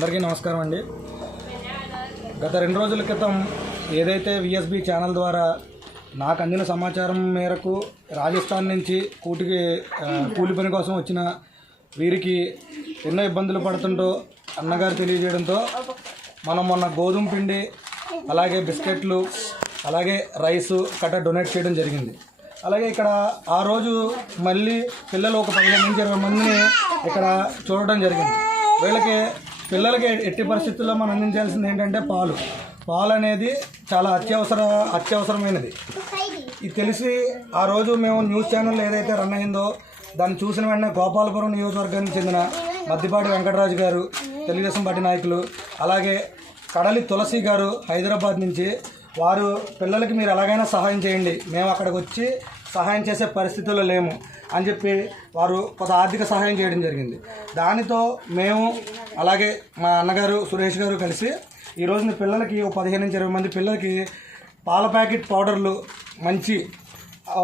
అందరికీ నమస్కారం అండి. గత 2 రోజుల క్రితం ఏదైతే విఎస్బి ఛానల్ ద్వారా నాకు అందిన సమాచారం మేరకు రాజస్థాన్ నుంచి కూలి పని కోసం వచ్చిన వీరికి ఎన్నో ఇబ్బందులు పడుతుంటూ అన్నగారు తెలియజేయడంతో మనం మొన్న గోధుమ పిండి, అలాగే బిస్కెట్లు, అలాగే రైసు డొనేట్ చేయడం జరిగింది. అలాగే ఇక్కడ ఆ రోజు మళ్ళీ పిల్లలు ఒక 15 నుంచి 20 మందిని ఇక్కడ చూడడం జరిగింది. పిల్లలకి ఎట్టి పరిస్థితుల్లో మనం అందించాల్సింది ఏంటంటే పాలు అనేది చాలా అత్యవసరమైనది. ఇది తెలిసి ఆ రోజు మేము న్యూస్ ఛానల్ ఏదైతే రన్ అయిందో దాన్ని చూసిన వెంటనే గోపాలపురం నియోజకవర్గానికి చెందిన మద్దిపాటి వెంకటరాజు గారు, తెలుగుదేశం పార్టీ నాయకులు, అలాగే కడలి తులసి గారు హైదరాబాద్ నుంచి, వారు పిల్లలకి మీరు ఎలాగైనా సహాయం చేయండి, మేము అక్కడికి వచ్చి సహాయం చేసే పరిస్థితుల్లో లేము అని చెప్పి వారు కొంత ఆర్థిక సహాయం చేయడం జరిగింది. దానితో మేము అలాగే మా అన్నగారు సురేష్ గారు కలిసి ఈరోజు పిల్లలకి 15 నుంచి 20 మంది పిల్లలకి పాల ప్యాకెట్ పౌడర్లు మంచి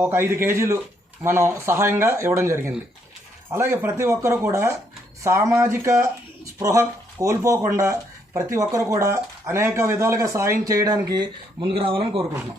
ఒక 5 కేజీలు మనం సహాయంగా ఇవ్వడం జరిగింది. అలాగే ప్రతి ఒక్కరు కూడా సామాజిక స్పృహ కోల్పోకుండా ప్రతి ఒక్కరు కూడా అనేక విధాలుగా సాయం చేయడానికి ముందుకు రావాలని కోరుకుంటున్నాం.